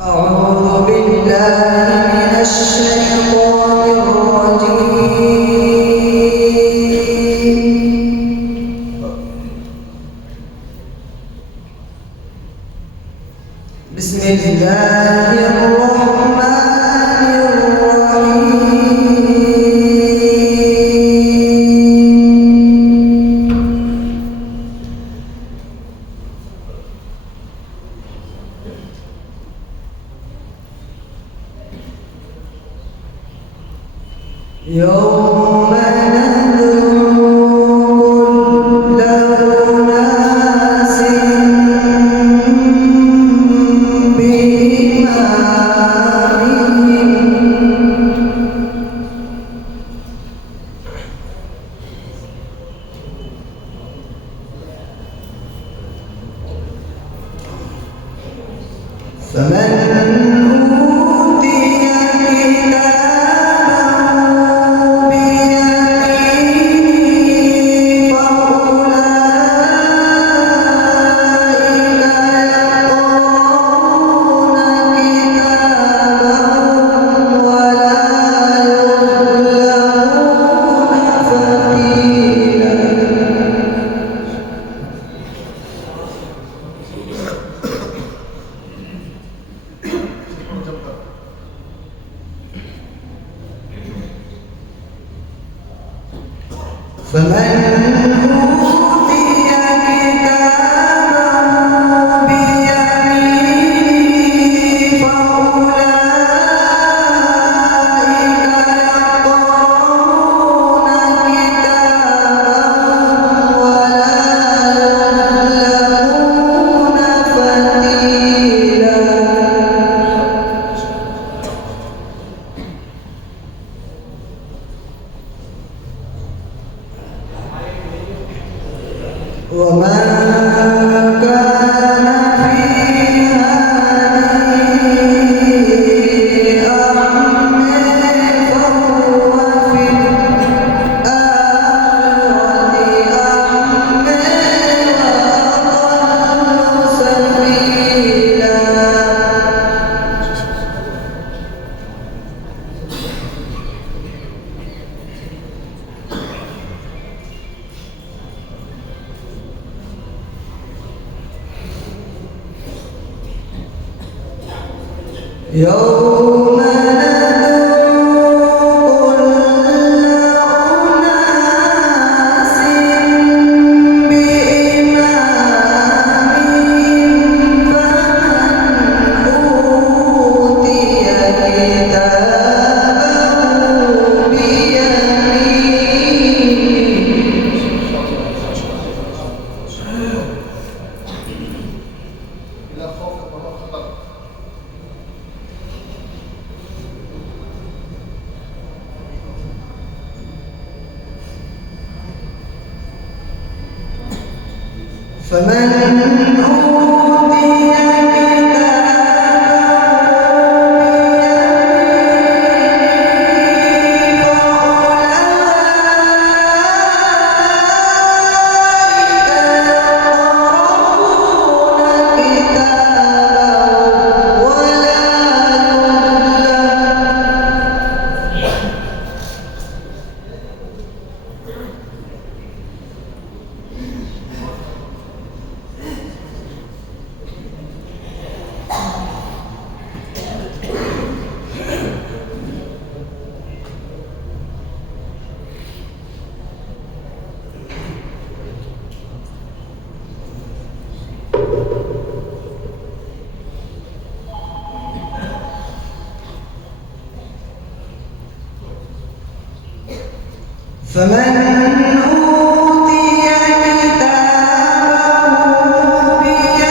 أعوذ بالله من الشيطان الرجيم. بسم الله الرحمن يوم ندعو كل أناس بإمامهم فمن يوم فمن أوتي كتابه بيمينه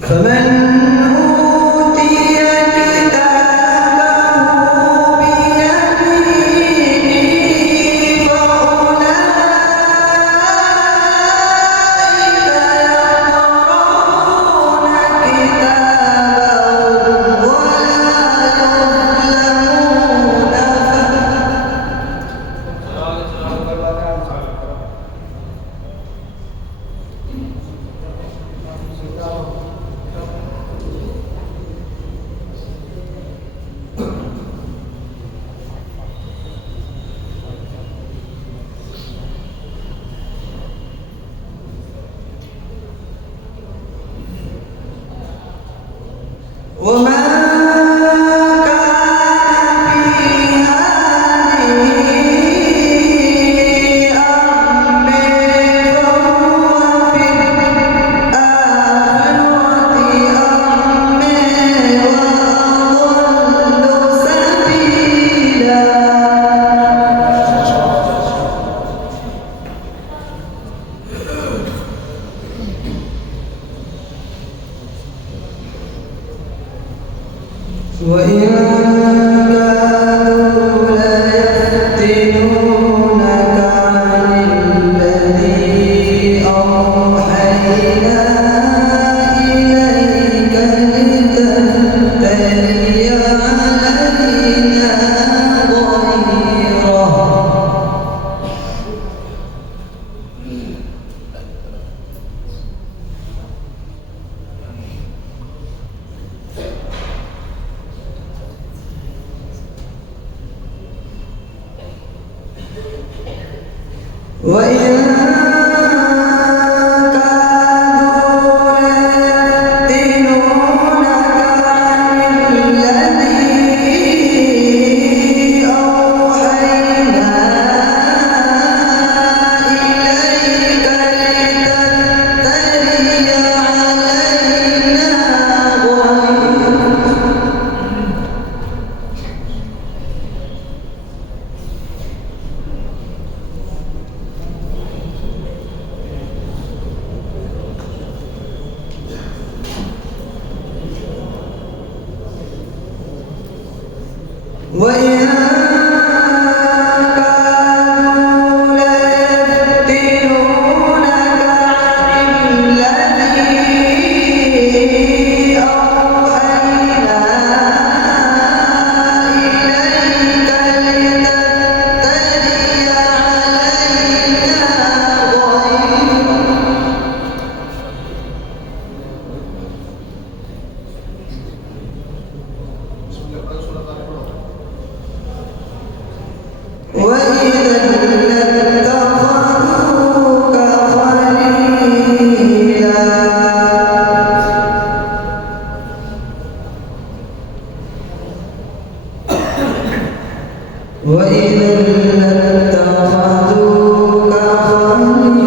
فمن أوتي كتابه بيمينه فأولئك يقرؤون كتابهم وما كان في هذه أعمى فهو في الآخرة أعمى وأضل سبيلا وإن كانوا ليفتنونك عن الذي أوحينا إليك لتفتري علينا غيره وإن كانوا ليفتنونك عن الذي أوحينا إليك لتفتري علينا غيره وإن كانوا ليفتنونك عن الذي أوحينا إليك لتفتري علينا غيره وإذا لاتخذوك خليلا وإذا لاتخذوك خليلا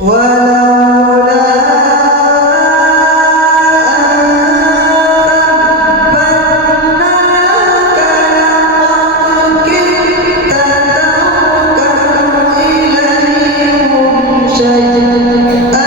ولولا أن ثبتناك لقد كدت تركن إليهم شيئا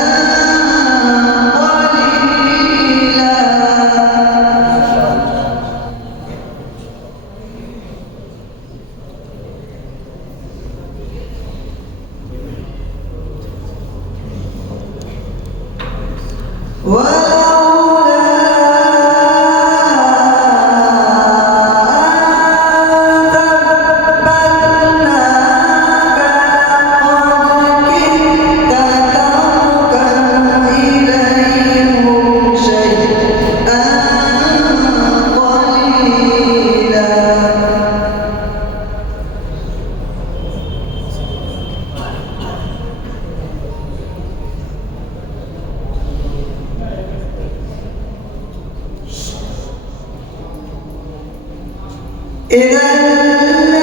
إذا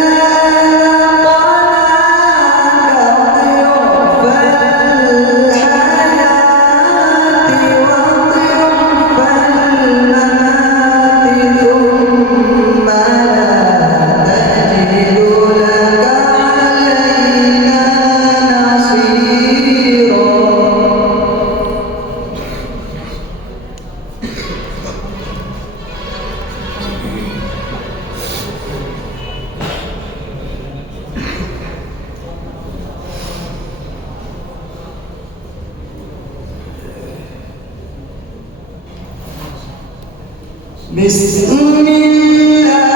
بسم الله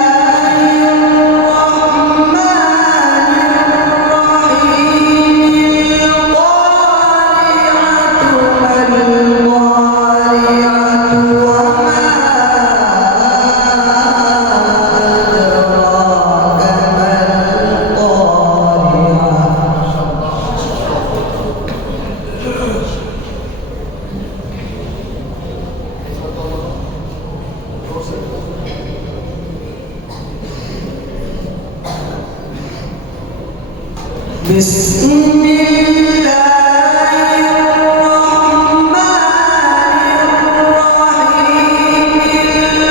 الرحمن الرحيم القارعة ما القارعة وما أدراك ما بسم الله الرحمن الرحيم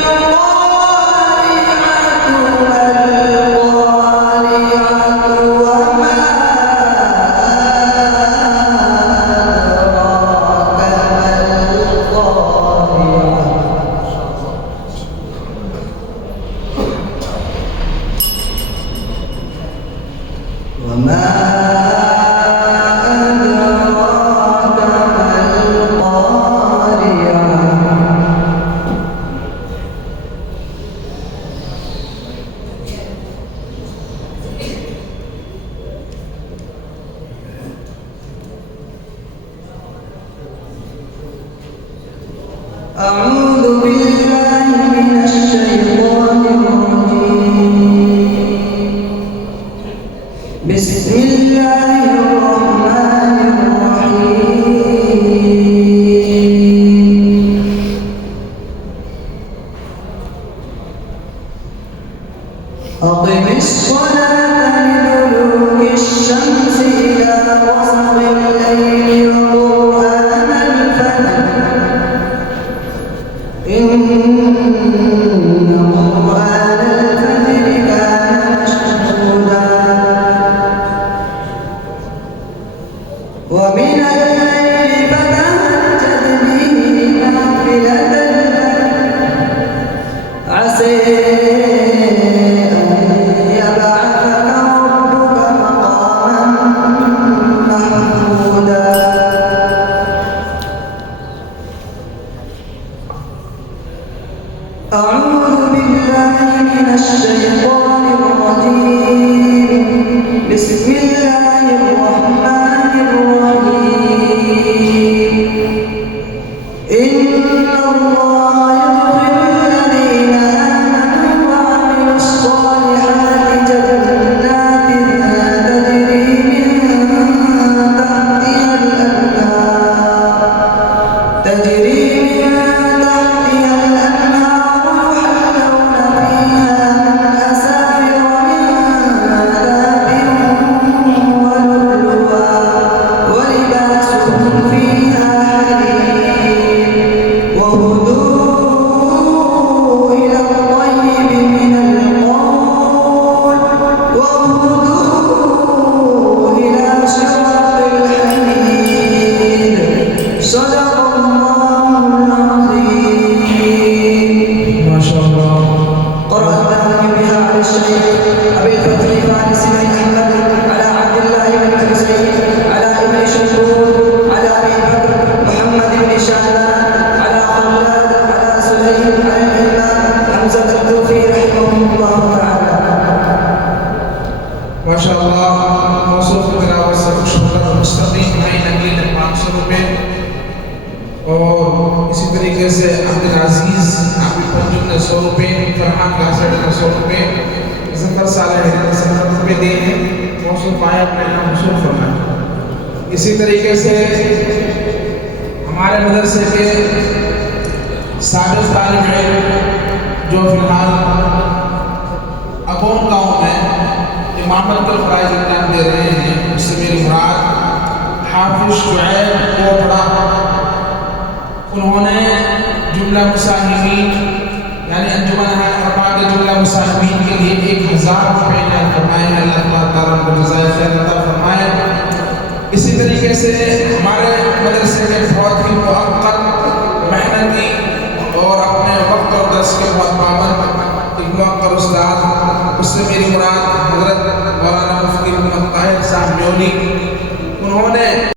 القارعة ما القارعة وما أدراك ما القارعة وما أدراك ما القارعة أعوذ بالله من الشيطان الرجيم بسم الله الرحمن الرحيم أقم الصلاة لدلوك الشمس إلى غسق الليل وقرآن الفجر إن قرآن الفجر كان مشهودا ومن الليل فتهجد به نافلة لك عسى أن يبعثك ربك مقاما محمودا أعوذ بالله من الشيطان الرجيم بسم الله الرحمن الرحيم إن الله يدخل الذين آمنوا وعملوا الصالحات جنات تجري من تحتها الأنهار تجري من تحتها الأنهار يحلون فيها من أساور من ذهب ولؤلؤا ولباسهم فيها حرير وهدوا إلى الطيب من القول وهدوا إلى صراط الحميد صدق الله العظيم. ما شاء الله. قرأت بها على الشيخ أبي الفتح فارس بن أحمد على عبد الله بن أبي سعيد على ابن شمرون على أبي بكر محمد بن شعبان على خلاد على سليم على الإمام حمزة الكوفي رحمه الله تعالى. ما شاء الله. موصوف तिलावत से खुशखबर मुस्तकीम नई नकील 500 रुपये और इसी तरीके से अब्दुल अजीज आबिद पंजुम ने 100 रुपये फरहान कासर ने 100 रुपये जफर सालेह ने 70 रुपये दिए हैं। मौसूफ आए अपने नाम मौसूफ फरमाए। इसी तरीके से हमारे मदरसे के साबिक़ तालिब इल्म जो फिलहाल अकोन गाँव में इमामत के फ़राइज़ अंजाम दे रहे हैं, उससे मेरी मुराद हाफिज़ शुएब कोटड़ा। उन्होंने जुमला मुसाहिबीन यानी अंजुमन अरबा के जुमला मुसाहिबीन के लिए 1000 रुपये इनाम फरमाए हैं। अल्लाह ताला उनको जज़ाए खैर अता फरमाए। इसी तरीके से हमारे मदरसे में बहुत ही मुअक्कद मेहनती और अपने वक्त और दर्स के बहुत पाबंद एक मुअक्कद उस्ताद, उससे मेरी मुराद हज़रत मौलाना मुफ्ती मोहम्मद ताहिर साहब न्योली। उन्होंने